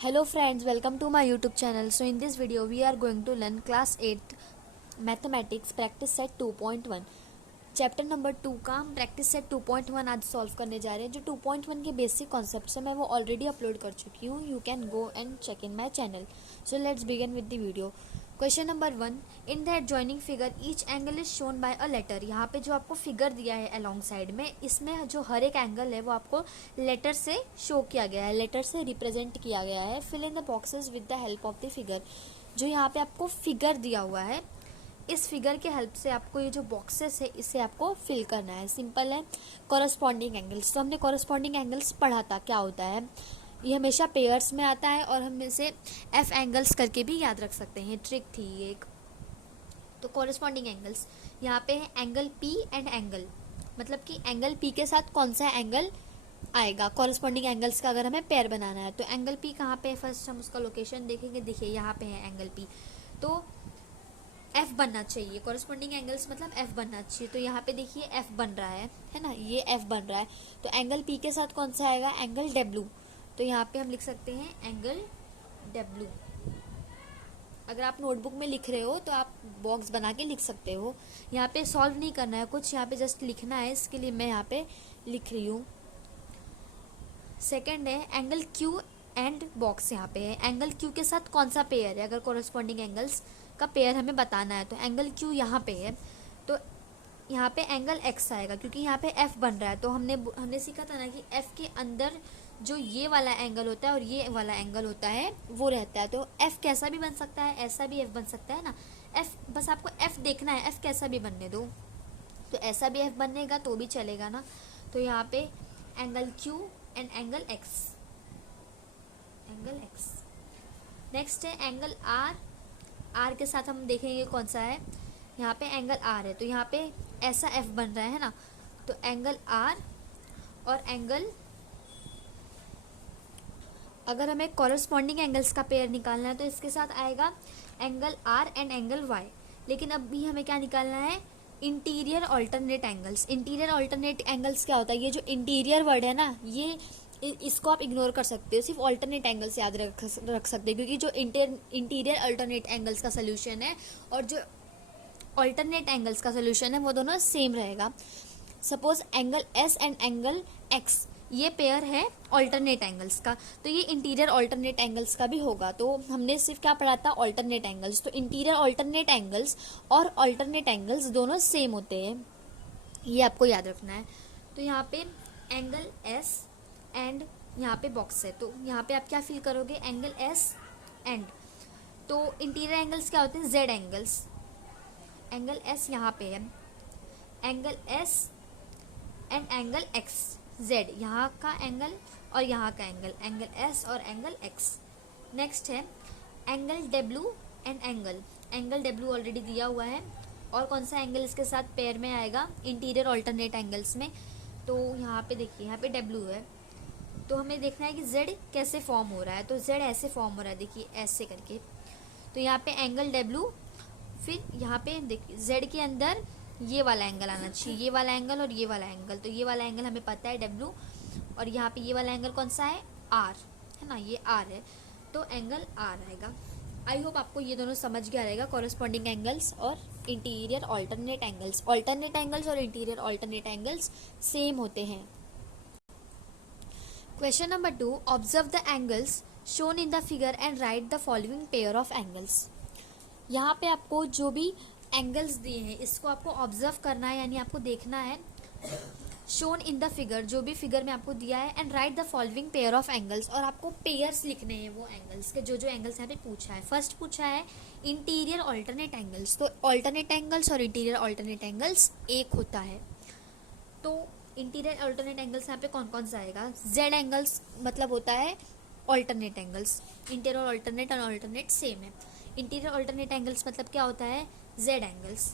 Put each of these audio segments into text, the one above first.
Hello friends, welcome to my YouTube channel. So in this video we are going to learn class 8 mathematics practice set 2.1 chapter number 2 का हम practice set 2.1 आज solve करने जा रहे हैं। जो 2.1 के बेसिक कॉन्सेप्ट्स है मैं वो ऑलरेडी अपलोड कर चुकी हूँ। You can go and check in my channel. So let's begin with the video. Question number 1, in the adjoining figure each angle is shown by a letter. यहाँ पे जो आपको फिगर दिया है अलोंग साइड में, इसमें जो हर एक एंगल है वो आपको लेटर से शो किया गया है, लेटर से रिप्रेजेंट किया गया है। Fill in the boxes with the help of the figure. जो यहाँ पे आपको फिगर दिया हुआ है, इस फिगर के हेल्प से आपको ये जो बॉक्सेस है इसे आपको फिल करना है। सिंपल है। कॉरस्पॉन्डिंग एंगल्स, तो हमने कॉरस्पॉन्डिंग एंगल्स पढ़ा था क्या होता है। ये हमेशा पेयर्स में आता है और हम इसे एफ एंगल्स करके भी याद रख सकते हैं। ट्रिक थी ये एक। तो कॉरस्पॉन्डिंग एंगल्स यहाँ पे है एंगल पी एंड एंगल, मतलब कि एंगल पी के साथ कौन सा एंगल आएगा कॉरस्पॉन्डिंग एंगल्स का अगर हमें पेयर बनाना है। तो एंगल पी कहाँ पे है, फर्स्ट हम उसका लोकेशन देखेंगे। देखिए यहाँ पे है एंगल पी, तो एफ बनना चाहिए। कॉरस्पॉन्डिंग एंगल्स मतलब एफ बनना चाहिए। तो यहाँ पे देखिए एफ बन रहा है ना, ये एफ बन रहा है। तो एंगल पी के साथ कौन सा आएगा, एंगल डब्ल्यू। तो यहाँ पे हम लिख सकते हैं एंगल डब्ल्यू। अगर आप नोटबुक में लिख रहे हो तो आप बॉक्स बना के लिख सकते हो। यहाँ पे सॉल्व नहीं करना है कुछ, यहाँ पे जस्ट लिखना है। इसके लिए मैं यहाँ पे लिख रही हूँ। सेकेंड है एंगल क्यू एंड बॉक्स। यहाँ पे है एंगल क्यू के साथ कौन सा पेयर है, अगर कॉरस्पॉन्डिंग एंगल्स का पेयर हमें बताना है। तो एंगल क्यू यहाँ पे है, तो यहाँ पे एंगल एक्स आएगा क्योंकि यहाँ पे एफ बन रहा है। तो हमने सीखा था ना कि एफ के अंदर जो ये वाला एंगल होता है और ये वाला एंगल होता है वो रहता है। तो एफ कैसा भी बन सकता है, ऐसा भी एफ बन सकता है ना। एफ बस आपको एफ देखना है, एफ कैसा भी बनने दो। तो ऐसा भी एफ बनेगा तो भी चलेगा ना। तो यहाँ पे angle Q and angle x, angle x. Next है एंगल आर। आर के साथ हम देखेंगे कौन सा है। यहाँ पे एंगल आर है, तो यहाँ पे ऐसा एफ बन रहा है ना। तो एंगल आर और एंगल, अगर हमें कॉरस्पॉन्डिंग एंगल्स का पेयर निकालना है तो इसके साथ आएगा angle R and angle Y. लेकिन अभी हमें क्या निकालना है, interior alternate angles. Interior alternate angles क्या होता है, ये जो इंटीरियर वर्ड है ना, ये इसको आप इग्नोर कर सकते हो, सिर्फ ऑल्टरनेट एंगल्स याद रख सकते हो। क्योंकि जो इंटीरियर ऑल्टरनेट एंगल्स का सोल्यूशन है और जो ऑल्टरनेट एंगल्स का सोल्यूशन है वो दोनों सेम रहेगा। Suppose angle S and angle x, ये पेयर है ऑल्टरनेट एंगल्स का, तो ये इंटीरियर ऑल्टरनेट एंगल्स का भी होगा। तो हमने सिर्फ क्या पढ़ा था, ऑल्टरनेट एंगल्स। तो इंटीरियर ऑल्टरनेट एंगल्स और ऑल्टरनेट एंगल्स दोनों सेम होते हैं, ये आपको याद रखना है। तो यहाँ पे एंगल एस एंड यहाँ पे बॉक्स है, तो यहाँ पे आप क्या फील करोगे, एंगल एस एंड। तो इंटीरियर एंगल्स क्या होते हैं, जेड एंगल्स। एंगल एस यहाँ पे है, angle S and angle x, Z यहाँ का एंगल और यहाँ का एंगल, एंगल एस और एंगल एक्स। नेक्स्ट है angle W and angle. Angle W already दिया हुआ है। और कौन सा एंगल इसके साथ पेयर में आएगा, इंटीरियर ऑल्टरनेट एंगल्स में। तो यहाँ पे देखिए, यहाँ पे डब्ल्यू है, तो हमें देखना है कि जेड कैसे फॉर्म हो रहा है। तो जेड ऐसे फॉर्म हो रहा है, देखिए ऐसे करके। तो यहाँ पे एंगल डब्ल्यू, फिर यहाँ पे देखिए जेड के अंदर ये वाला एंगल आना चाहिए, ये वाला एंगल और ये वाला एंगल। तो ये वाला एंगल हमें पता है डब्ल्यू, और यहाँ पे ये वाला एंगल कौन सा है, आर है ना, ये आर है। तो एंगल आर आएगा। आई होप आपको ये दोनों समझ गया रहेगा, कॉरस्पॉन्डिंग एंगल्स और interior alternate angles. Alternate angles और इंटीरियर ऑल्टरनेट एंगल्स सेम होते हैं। Question number 2, observe the angles shown in the figure and right the following pair of angles. यहाँ पे आपको जो भी एंगल्स दिए हैं इसको आपको ऑब्जर्व करना है, यानी आपको देखना है। शोन इन द फिगर, जो भी फिगर में आपको दिया है, and right the following pair of angles, और आपको पेयर्स लिखने हैं वो एंगल्स के, जो जो एंगल्स यहाँ पे पूछा है। फर्स्ट पूछा है इंटीरियर ऑल्टरनेट एंगल्स, तो ऑल्टरनेट एंगल्स और इंटीरियर ऑल्टरनेट एंगल्स एक होता है। तो इंटीरियर ऑल्टरनेट एंगल्स यहाँ पे कौन कौन सा आएगा, जेड एंगल्स मतलब होता है ऑल्टरनेट एंगल्स। इंटीरियर ऑल्टरनेट और ऑल्टरनेट सेम है। इंटीरियर ऑल्टरनेट एंगल्स मतलब क्या होता है, जेड एंगल्स।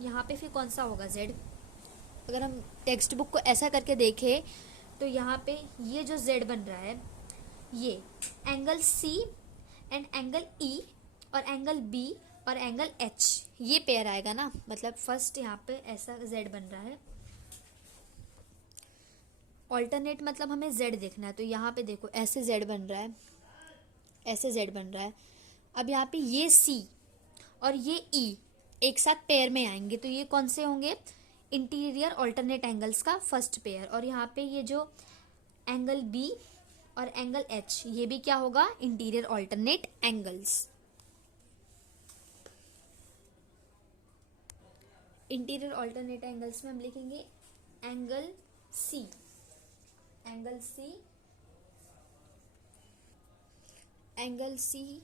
यहाँ पे फिर कौन सा होगा, जेड। अगर हम टेक्स्ट बुक को ऐसा करके देखें तो यहाँ पे ये जो जेड बन रहा है, ये angle C and angle E और एंगल बी और एंगल एच, ये पेयर आएगा ना। मतलब फर्स्ट यहाँ पे ऐसा जेड बन रहा है, ऑल्टरनेट मतलब हमें जेड देखना है। तो यहाँ पे देखो ऐसे जेड बन रहा है, ऐसे जेड बन रहा है। अब यहाँ पे ये सी और ये ई एक साथ पेयर में आएंगे, तो ये कौन से होंगे? इंटीरियर ऑल्टरनेट एंगल्स का फर्स्ट पेयर। और यहाँ पे ये जो एंगल बी और एंगल एच, ये भी क्या होगा? Interior alternate angles. Interior alternate angles में हम लिखेंगे angle C, angle C, angle C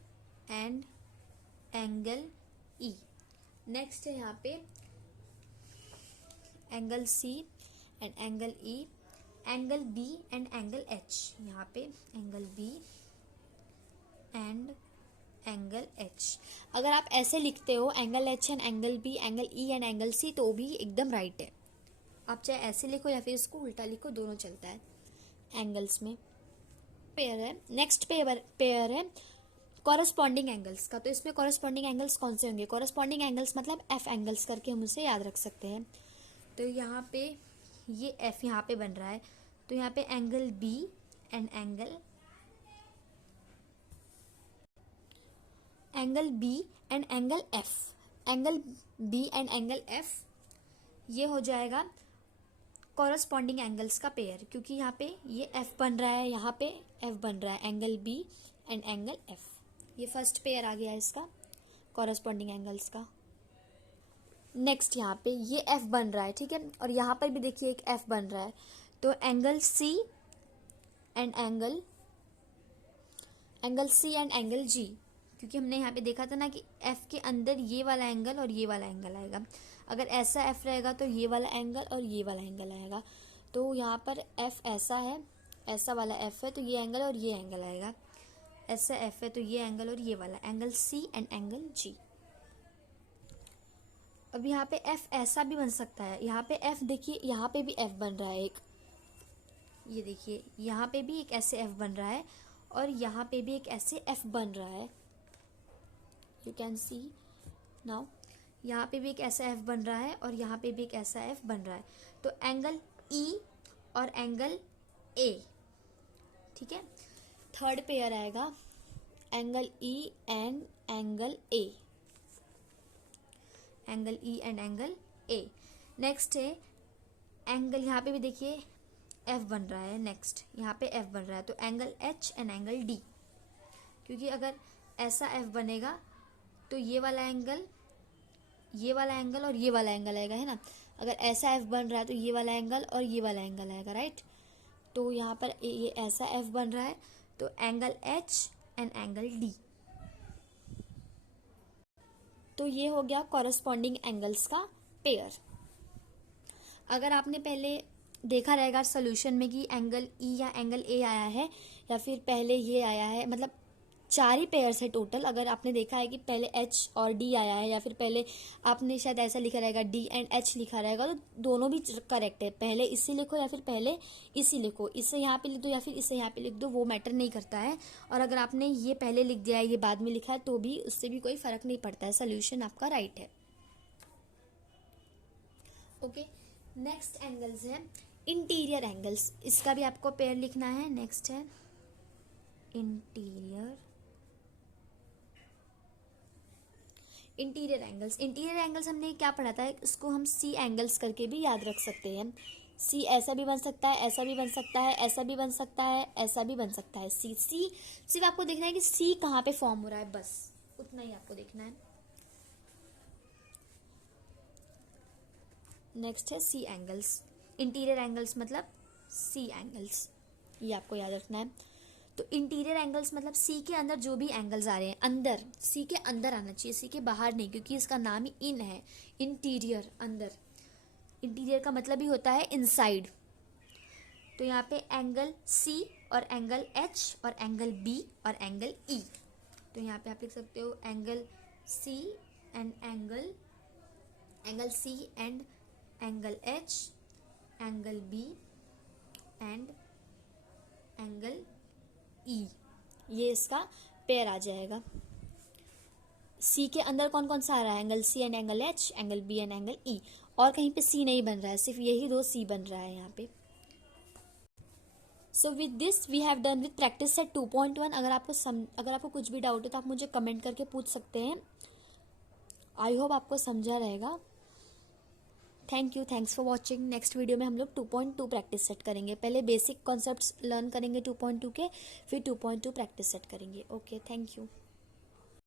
and angle E. Next है यहाँ पे angle C and angle E, angle B and angle H. यहाँ पे angle B and angle H. अगर आप ऐसे लिखते हो angle H and angle B, angle E and angle C, तो भी एकदम राइट है। आप चाहे ऐसे लिखो या फिर इसको उल्टा लिखो, दोनों चलता है एंगल्स में। पेयर है, नेक्स्ट पेयर है कॉरस्पॉन्डिंग एंगल्स का। तो इसमें कॉरस्पॉन्डिंग एंगल्स कौन से होंगे? कॉरस्पॉन्डिंग एंगल्स मतलब एफ एंगल्स करके हम उसे याद रख सकते हैं। तो यहाँ पे ये एफ यहाँ पे बन रहा है, तो यहाँ पे angle B and angle B and angle F, angle B and angle F, ये हो जाएगा कॉरस्पॉन्डिंग एंगल्स का पेयर, क्योंकि यहाँ पे ये एफ बन रहा है, यहाँ पे एफ बन रहा है, angle B and angle F. ये फर्स्ट पेयर आ गया इसका कॉरस्पॉन्डिंग एंगल्स का। नेक्स्ट यहाँ पे ये एफ बन रहा है, ठीक है, और यहाँ पर भी देखिए एक एफ बन रहा है, तो angle C and angle G, क्योंकि हमने यहाँ पे देखा था ना कि एफ के अंदर ये वाला एंगल और ये वाला एंगल आएगा। अगर ऐसा एफ रहेगा तो ये वाला एंगल और ये वाला एंगल आएगा। तो यहाँ पर एफ ऐसा है, ऐसा वाला एफ है, तो ये एंगल और ये एंगल आएगा। ऐसा एफ है तो ये एंगल और ये वाला angle C and angle G. अब यहाँ पे एफ ऐसा भी बन सकता है, यहाँ पे एफ देखिए, यहाँ पे भी एफ बन रहा है एक, ये देखिए यहाँ पे भी एक ऐसे एफ बन रहा है और यहाँ पे भी एक ऐसे एफ बन रहा है। यू कैन सी नाउ, यहाँ पे भी एक ऐसा एफ बन रहा है और यहाँ पे भी एक ऐसा एफ बन रहा है। तो एंगल ई और एंगल ए, ठीक है। थर्ड पेयर आएगा angle E and angle A, angle E and angle A. Next है एंगल, यहाँ पे भी देखिए एफ बन रहा है, नेक्स्ट यहाँ पे एफ बन रहा है, तो angle H and angle D, क्योंकि अगर ऐसा एफ बनेगा तो ये वाला एंगल और ये वाला एंगल आएगा, है ना। अगर ऐसा एफ बन रहा है तो ये वाला एंगल और ये वाला एंगल आएगा, राइट। तो यहाँ पर ये ऐसा एफ बन रहा है, तो angle H and angle D. तो ये हो गया कॉरस्पॉन्डिंग एंगल्स का पेयर। अगर आपने पहले देखा रहेगा सोल्यूशन में कि एंगल ई या एंगल ए आया है या फिर पहले ये आया है, मतलब 4 ही पेयर्स है टोटल। अगर आपने देखा है कि पहले एच और डी आया है या फिर पहले आपने शायद ऐसा लिखा रहेगा डी एंड एच लिखा रहेगा, तो दोनों भी करेक्ट है। पहले इसे लिखो या फिर पहले इसे लिखो, इसे यहाँ पे लिख दो या फिर इसे यहाँ पे लिख दो, वो मैटर नहीं करता है। और अगर आपने ये पहले लिख दिया है, ये बाद में लिखा है, तो भी उससे भी कोई फर्क नहीं पड़ता है, सोल्यूशन आपका राइट है। ओके, नेक्स्ट एंगल्स है इंटीरियर एंगल्स, इसका भी आपको पेयर लिखना है। नेक्स्ट है इंटीरियर एंगल्स। इंटीरियर एंगल्स हमने क्या पढ़ा था, इसको हम सी एंगल्स करके भी याद रख सकते हैं। सी ऐसा भी बन सकता है, ऐसा भी बन सकता है, ऐसा भी बन सकता है, ऐसा भी बन सकता है। सी सिर्फ आपको देखना है कि सी कहाँ पे फॉर्म हो रहा है, बस उतना ही आपको देखना है। नेक्स्ट है सी एंगल्स, इंटीरियर एंगल्स मतलब सी एंगल्स, ये आपको याद रखना है। तो इंटीरियर एंगल्स मतलब सी के अंदर जो भी एंगल्स आ रहे हैं, अंदर, सी के अंदर आना चाहिए, सी के बाहर नहीं, क्योंकि इसका नाम ही इन है, इंटीरियर, अंदर। इंटीरियर का मतलब ही होता है इनसाइड। तो यहाँ पे एंगल सी और एंगल एच और एंगल बी और एंगल ई। तो यहाँ पे आप लिख सकते हो angle C and angle C and angle H, angle B and angle E, ये इसका पेयर आ जाएगा। सी के अंदर कौन कौन सा आ रहा है, angle C and angle H, angle B and angle E, और कहीं पे सी नहीं बन रहा है, सिर्फ यही 2 सी बन रहा है यहाँ पे। So with this we have done with practice set 2.1। अगर आपको कुछ भी डाउट है तो आप मुझे कमेंट करके पूछ सकते हैं। आई होप आपको समझा रहेगा। Thank you, thanks for watching. Next video में हम लोग 2.2 प्रैक्टिस सेट करेंगे। पहले बेसिक कॉन्सेप्ट्स लर्न करेंगे 2.2 के, फिर 2.2 प्रैक्टिस सेट करेंगे। Okay, thank you.